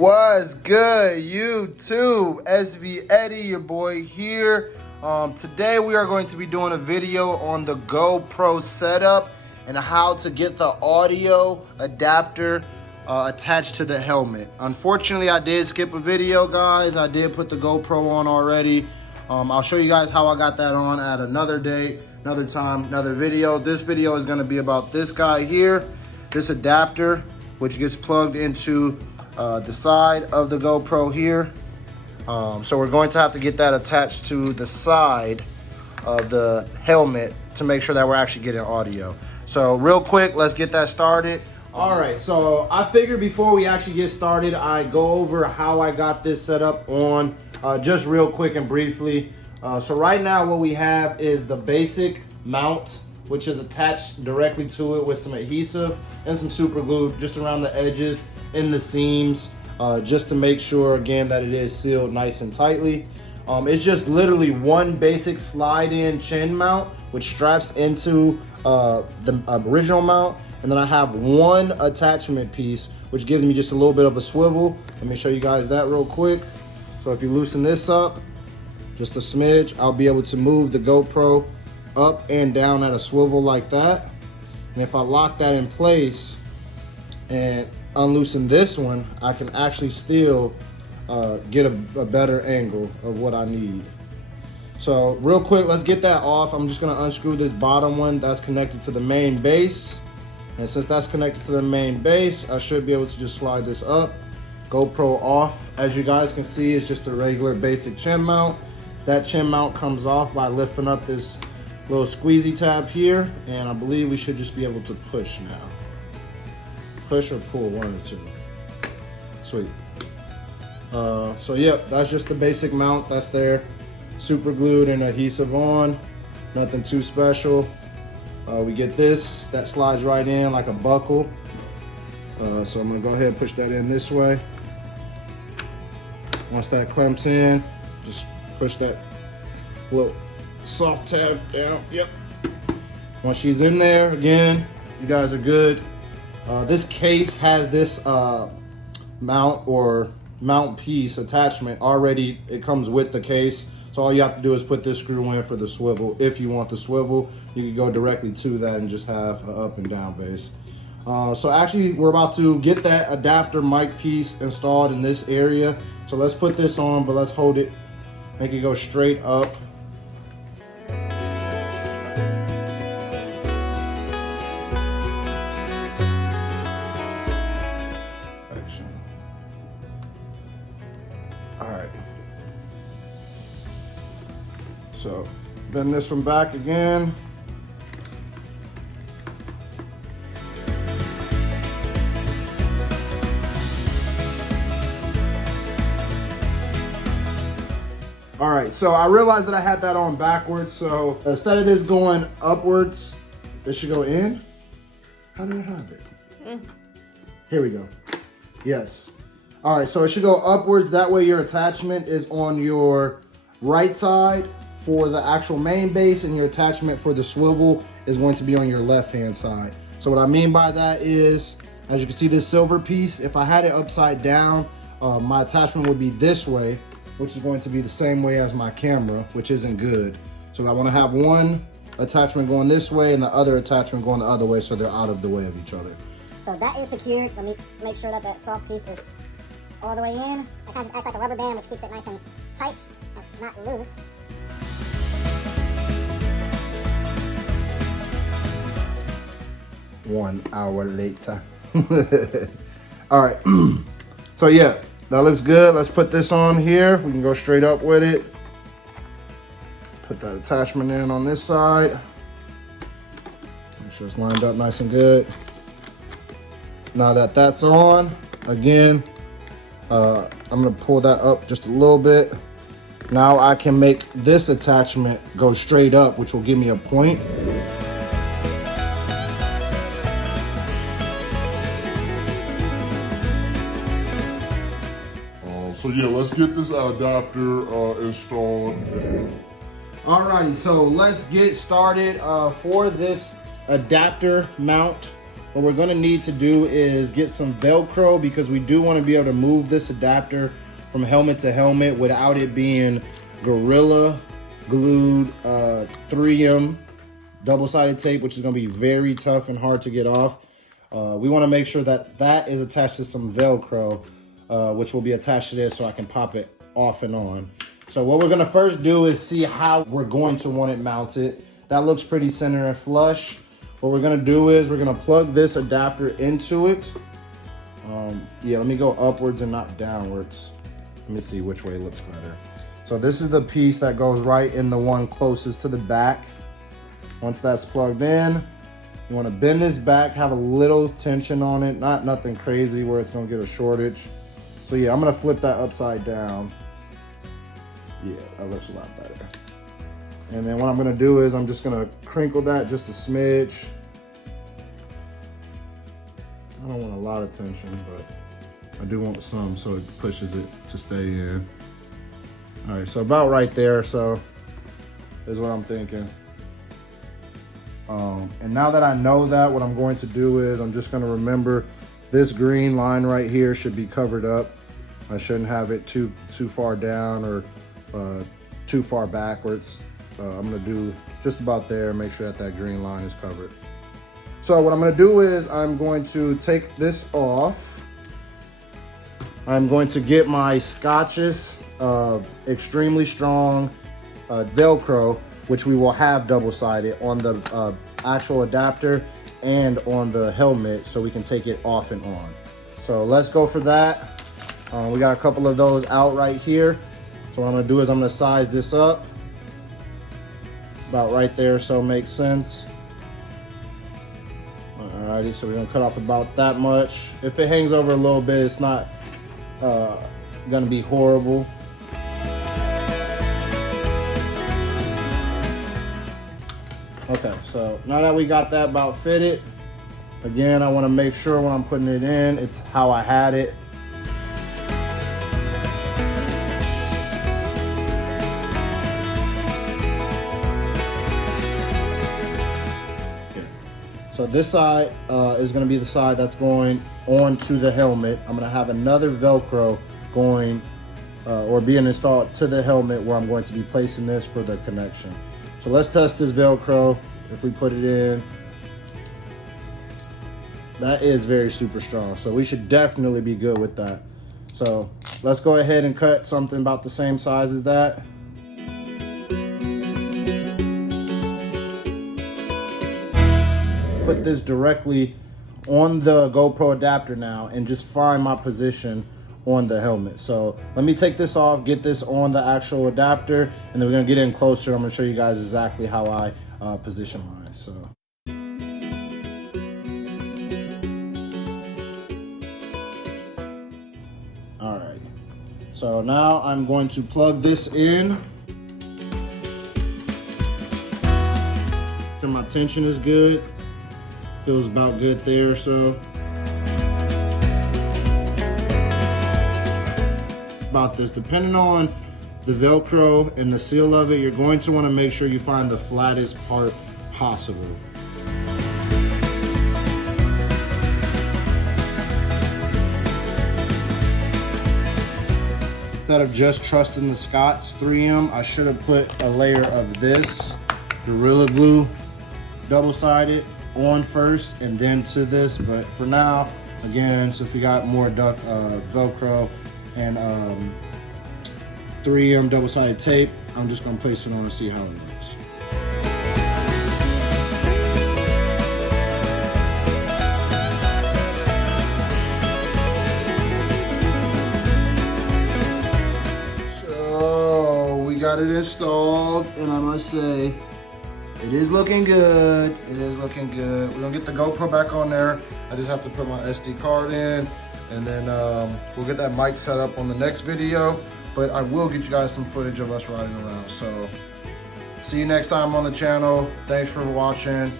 What's good, YouTube? SV Eddy, your boy here. Today we are going to be doing a video on the GoPro setup and how to get the audio adapter attached to the helmet. Unfortunately, I did skip a video, guys. I did put the GoPro on already. I'll show you guys how I got that on at another day, another time, another video. This video is going to be about this guy here, this adapter, which gets plugged into the side of the GoPro here. So we're going to have to get that attached to the side of the helmet to make sure that we're actually getting audio. So real quick, let's get that started. All right, so I figured before we actually get started, I go over how I got this set up on just real quick and briefly. So right now what we have is the basic mount, which is attached directly to it with some adhesive and some super glue just around the edges in the seams, just to make sure again that it is sealed nice and tightly. It's just literally one basic slide-in chin mount which straps into the original mount, and then I have one attachment piece which gives me just a little bit of a swivel. Let me show you guys that real quick. So if you loosen this up just a smidge, I'll be able to move the GoPro up and down at a swivel like that. And if I lock that in place and unloosen this one, I can actually still get a better angle of what I need. So real quick, let's get that off. I'm just gonna unscrew this bottom one that's connected to the main base. And since that's connected to the main base, I should be able to just slide this up. GoPro off. As you guys can see, it's just a regular basic chin mount. That chin mount comes off by lifting up this little squeezy tab here, and I believe we should just be able to push now. Push or pull, one or two. Sweet. So yep, that's just the basic mount that's there. Super glued and adhesive on. Nothing too special. We get this, that slides right in like a buckle. So I'm gonna go ahead and push that in this way. Once that clamps in, just push that little soft tab down. Yep. Once she's in there, again, you guys are good. This case has this mount or mount piece attachment already. It comes with the case. So all you have to do is put this screw in for the swivel. If you want the swivel, you can go directly to that and just have an up and down base. So actually, we're about to get that adapter mic piece installed in this area. So let's put this on, but let's hold it, make it go straight up. All right. So bend this one back again. All right, so I realized that I had that on backwards. So instead of this going upwards, it should go in. How do I have it? Here we go. Yes. All right, so it should go upwards. That way your attachment is on your right side for the actual main base, and your attachment for the swivel is going to be on your left-hand side. So what I mean by that is, as you can see this silver piece, if I had it upside down, my attachment would be this way, which is going to be the same way as my camera, which isn't good. So I want to have one attachment going this way and the other attachment going the other way, so they're out of the way of each other. So that is secured. Let me make sure that that soft piece is all the way in. That kind of just acts like a rubber band, which keeps it nice and tight, not loose. One hour later. All right. So yeah, that looks good. Let's put this on here. We can go straight up with it. Put that attachment in on this side. Make sure it's lined up nice and good. Now that that's on, again, I'm gonna pull that up just a little bit. Now I can make this attachment go straight up, which will give me a point. So yeah, let's get this adapter installed. Alrighty, so let's get started. For this adapter mount, what we're gonna need to do is get some Velcro, because we do want to be able to move this adapter from helmet to helmet without it being Gorilla glued 3M double-sided tape, which is gonna be very tough and hard to get off. We wanna make sure that that is attached to some Velcro, which will be attached to this so I can pop it off and on. So what we're gonna first do is see how we're going to want it mounted. That looks pretty center and flush. What we're gonna do is we're gonna plug this adapter into it. Yeah, let me go upwards and not downwards. Let me see which way looks better. So this is the piece that goes right in the one closest to the back. Once that's plugged in, you wanna bend this back, have a little tension on it, nothing crazy where it's gonna get a shortage. So yeah, I'm gonna flip that upside down. Yeah, that looks a lot better. And then what I'm gonna do is I'm just gonna crinkle that just a smidge. I don't want a lot of tension, but I do want some so it pushes it to stay in. All right, so about right there, so is what I'm thinking. And now that I know that, what I'm going to do is I'm just gonna remember this green line right here should be covered up. I shouldn't have it too far down or too far backwards. I'm gonna do just about there, make sure that that green line is covered. So what I'm gonna do is I'm going to take this off. I'm going to get my Scotch's extremely strong Velcro, which we will have double-sided on the actual adapter and on the helmet so we can take it off and on. So let's go for that. We got a couple of those out right here. So what I'm gonna do is I'm gonna size this up. About right there, so it makes sense. Alrighty, so we're gonna cut off about that much. If it hangs over a little bit, it's not gonna be horrible. Okay, so now that we got that about fitted, again, I wanna make sure when I'm putting it in, it's how I had it. So this side is gonna be the side that's going onto the helmet. I'm gonna have another Velcro going or being installed to the helmet where I'm going to be placing this for the connection. So let's test this Velcro. If we put it in, that is very super strong. So we should definitely be good with that. So let's go ahead and cut something about the same size as that. Put this directly on the GoPro adapter now and just find my position on the helmet. So let me take this off, get this on the actual adapter, and then we're gonna get in closer. I'm gonna show you guys exactly how I position mine. So. All right, so now I'm going to plug this in. So my tension is good. Feels about good there, so. About this, depending on the Velcro and the seal of it, you're going to want to make sure you find the flattest part possible. Instead of just trusting the Scott's 3M, I should have put a layer of this Gorilla Glue double-sided on first and then to this, but for now, again, since we got more Velcro and 3M double-sided tape, I'm just gonna place it on and see how it looks. So we got it installed, and I must say, it is looking good. It is looking good. We're gonna get the GoPro back on there. I just have to put my SD card in, and then we'll get that mic set up on the next video. But I will get you guys some footage of us riding around. So see you next time on the channel. Thanks for watching.